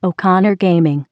O'Connor Gaming.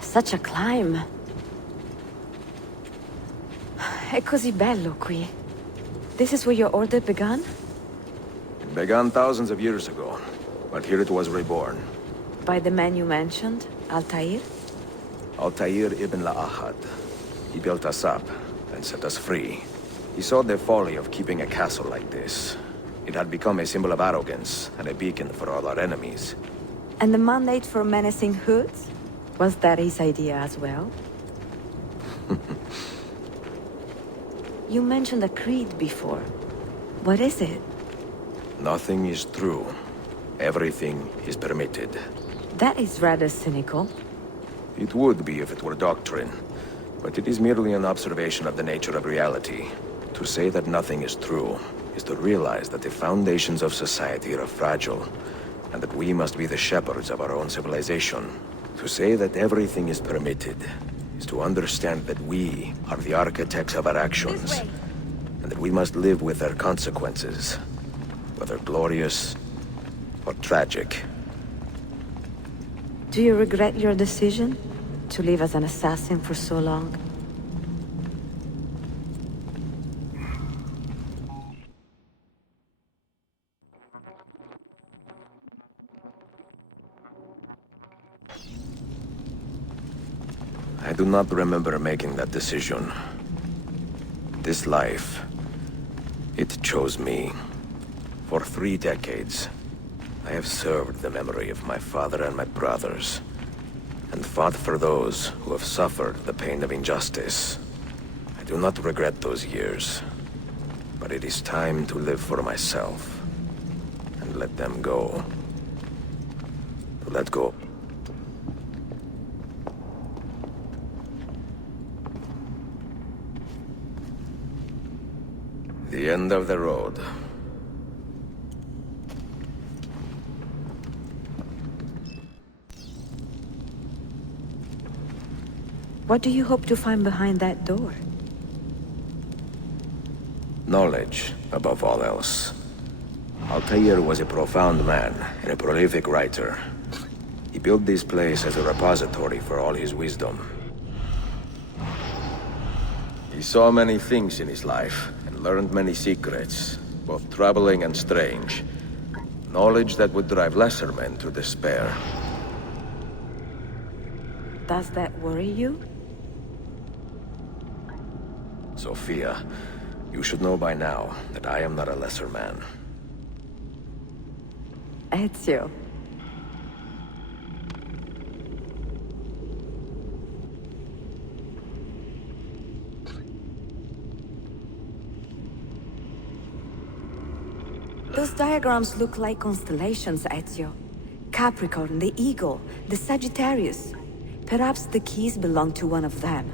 Such a climb. È così bello qui. This is where your order began? It began thousands of years ago, but here it was reborn. By the man you mentioned, Altair? Altair ibn La'ahad. He built us up and set us free. He saw the folly of keeping a castle like this. It had become a symbol of arrogance and a beacon for all our enemies. And the mandate for menacing hoods? Was that his idea as well? You mentioned a creed before. What is it? Nothing is true. Everything is permitted. That is rather cynical. It would be if it were doctrine, but it is merely an observation of the nature of reality. To say that nothing is true is to realize that the foundations of society are fragile, and that we must be the shepherds of our own civilization. To say that everything is permitted is to understand that we are the architects of our actions, and that we must live with their consequences, whether glorious or tragic. Do you regret your decision to live as an assassin for so long? I do not remember making that decision. This life, it chose me. For 3 decades, I have served the memory of my father and my brothers, and fought for those who have suffered the pain of injustice. I do not regret those years, but it is time to live for myself, and let them go. To let go. The end of the road. What do you hope to find behind that door? Knowledge, above all else. Altair was a profound man and a prolific writer. He built this place as a repository for all his wisdom. He saw many things in his life, and learned many secrets, both troubling and strange. Knowledge that would drive lesser men to despair. Does that worry you? Sophia, you should know by now that I am not a lesser man. Ezio. Those diagrams look like constellations, Ezio. Capricorn, the Eagle, the Sagittarius. Perhaps the keys belong to one of them.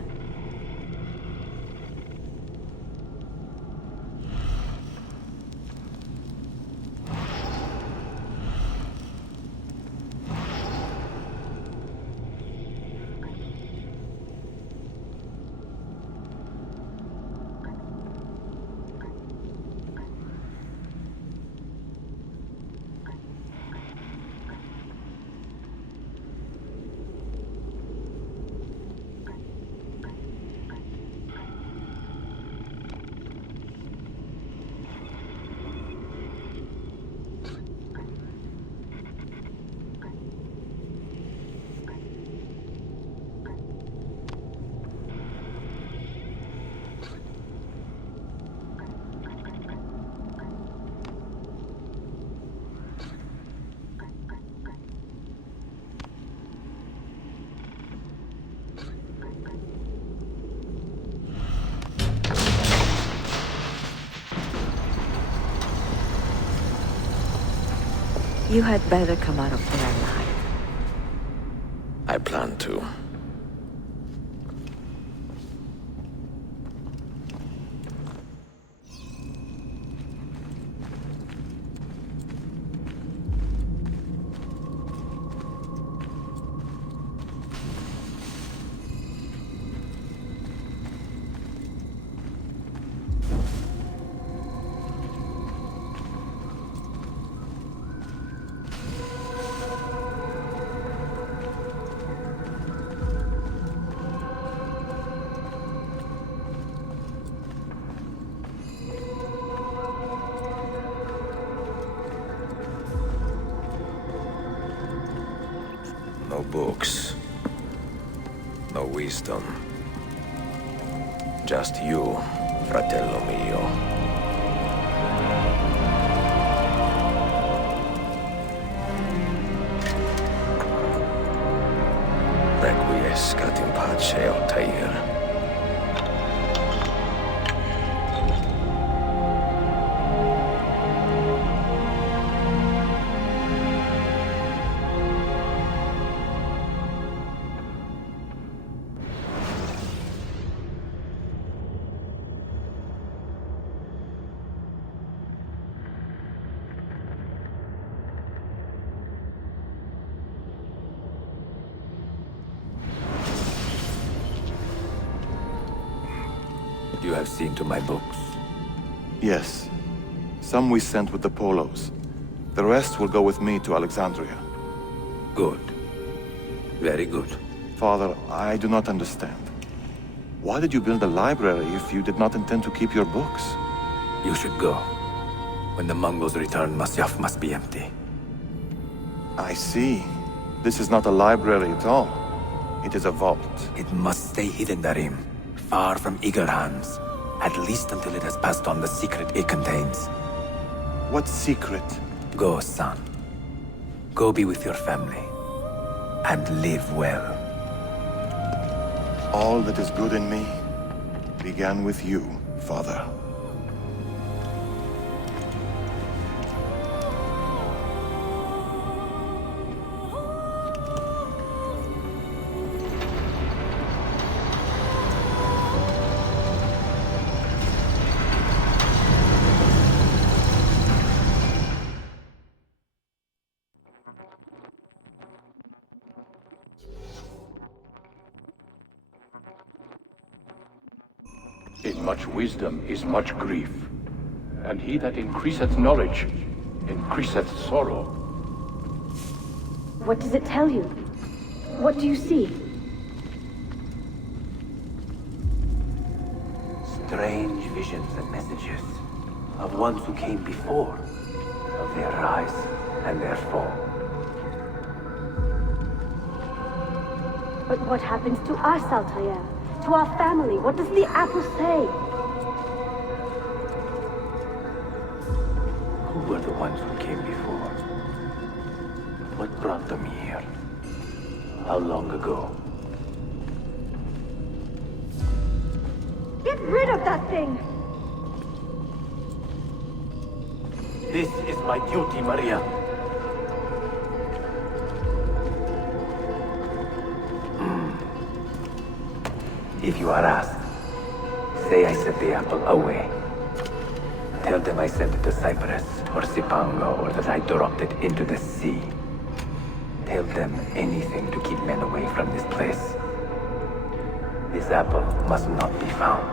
You had better come out of there alive. I plan to. No books. No wisdom. Just you, fratello mio. Requiescat in pace, Altair. You have seen to my books. Yes. Some we sent with the Polos. The rest will go with me to Alexandria. Good. Very good. Father, I do not understand. Why did you build a library if you did not intend to keep your books? You should go. When the Mongols return, Masyaf must be empty. I see. This is not a library at all. It is a vault. It must stay hidden, Darim. Far from eager hands. At least until it has passed on the secret it contains. What secret? Go, son. Go be with your family. And live well. All that is good in me began with you, Father. In much wisdom is much grief, and he that increaseth knowledge increaseth sorrow. What does it tell you? What do you see? Strange visions and messages of ones who came before, of their rise and their fall. But what happens to us, Altair? To our family? What does the apple say? Who were the ones who came before? What brought them here? How long ago? Get rid of that thing! This is my duty, Maria. If you are asked, say I sent the apple away. Tell them I sent it to Cyprus or Cipango, or that I dropped it into the sea. Tell them anything to keep men away from this place. This apple must not be found.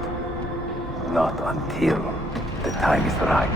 Not until the time is right.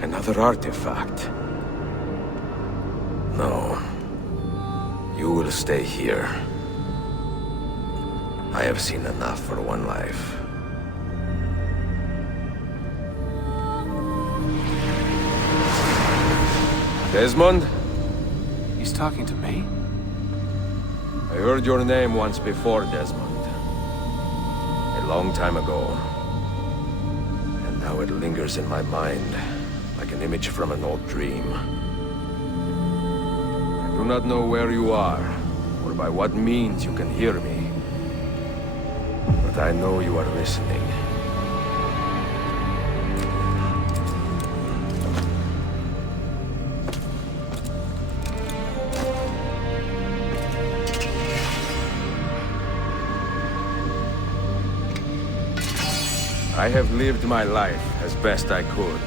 Another artifact. No. You will stay here. I have seen enough for one life. Desmond? He's talking to me? I heard your name once before, Desmond. A long time ago. And now it lingers in my mind, like an image from an old dream. I do not know where you are, or by what means you can hear me. But I know you are listening. I have lived my life as best I could,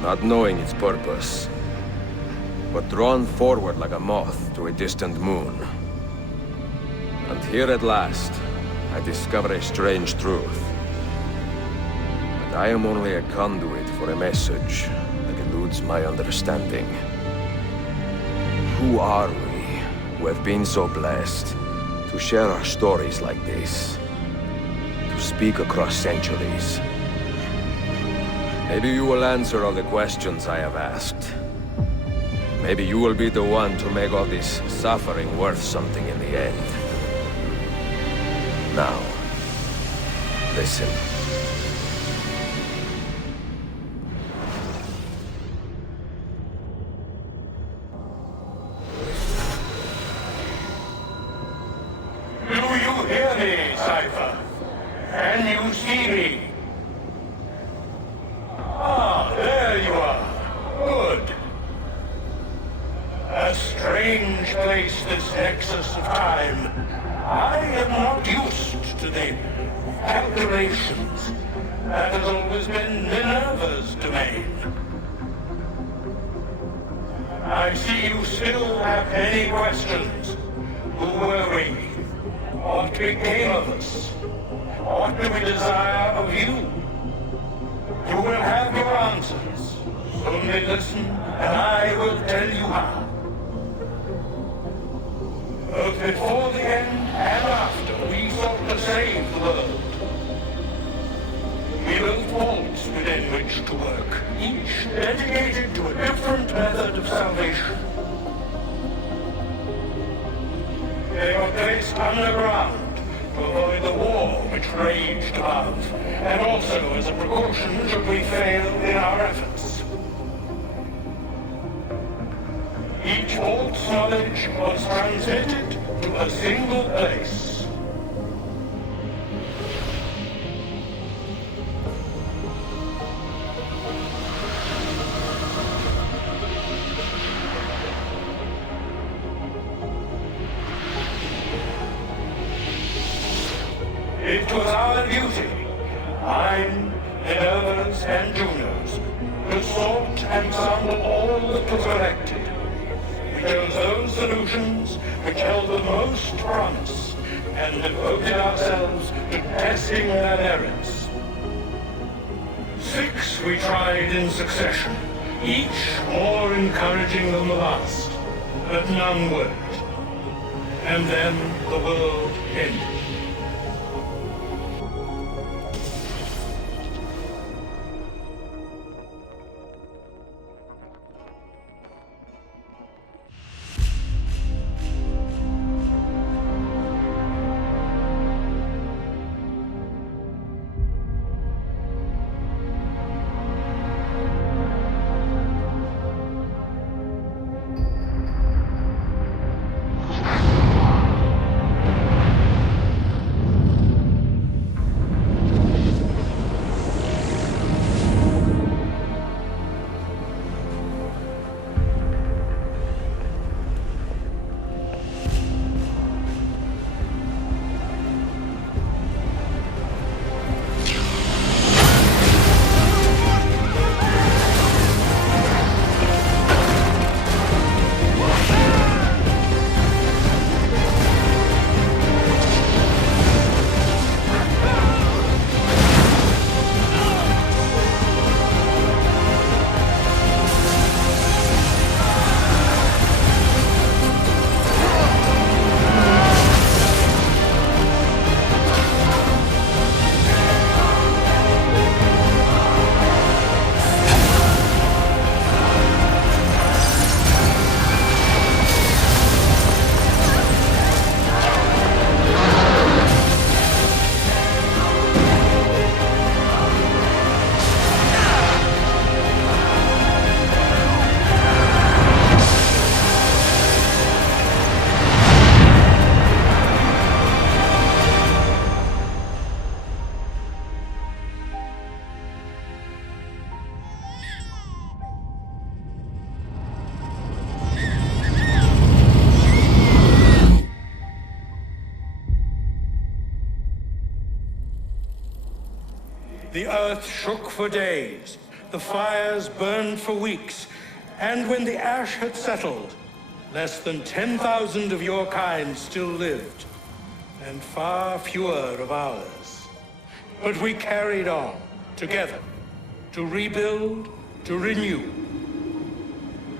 not knowing its purpose, but drawn forward like a moth to a distant moon. And here at last, I discover a strange truth. But I am only a conduit for a message that eludes my understanding. Who are we, who have been so blessed to share our stories like this? To speak across centuries. Maybe you will answer all the questions I have asked. Maybe you will be the one to make all this suffering worth something in the end. Now, listen. Do you hear me, Cypher? Can you see me? Ah, there you are. Good. A strange place, this nexus of time. I am not used to the calculations. That has always been Minerva's domain. I see you still have many questions. Who were we? What became of us? What do we desire of you? You will have your answers. Only listen, and I will tell you how. Both before the end and after, we sought to save the world. We built vaults within which to work, each dedicated to a different method of salvation. They were placed underground to avoid the war which raged above, and also as a precaution should we fail in our efforts. Each vault's knowledge was transmitted to a single place. It was our duty, mine, Minerva's, and Juno's, to sort and sample all that was collected. We chose those solutions which held the most promise, and devoted ourselves to testing their merits. 6 we tried in succession, each more encouraging than the last, but none worked. And then the world ended. earth shook for days, the fires burned for weeks, and when the ash had settled, less than 10,000 of your kind still lived, and far fewer of ours. But we carried on, together, to rebuild, to renew.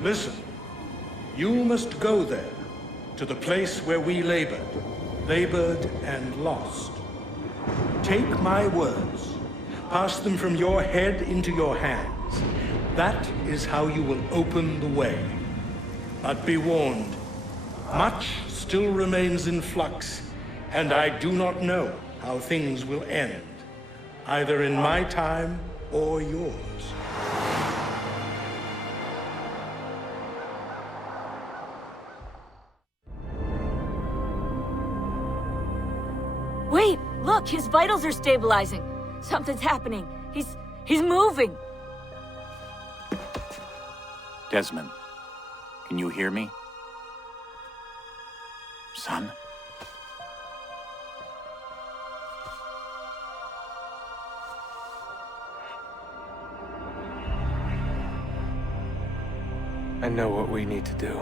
Listen, you must go there, to the place where we labored and lost. Take my words, pass them from your head into your hands. That is how you will open the way. But be warned, much still remains in flux, and I do not know how things will end, either in my time or yours. Wait, look, his vitals are stabilizing. Something's happening. He's moving. Desmond, can you hear me? Son? I know what we need to do.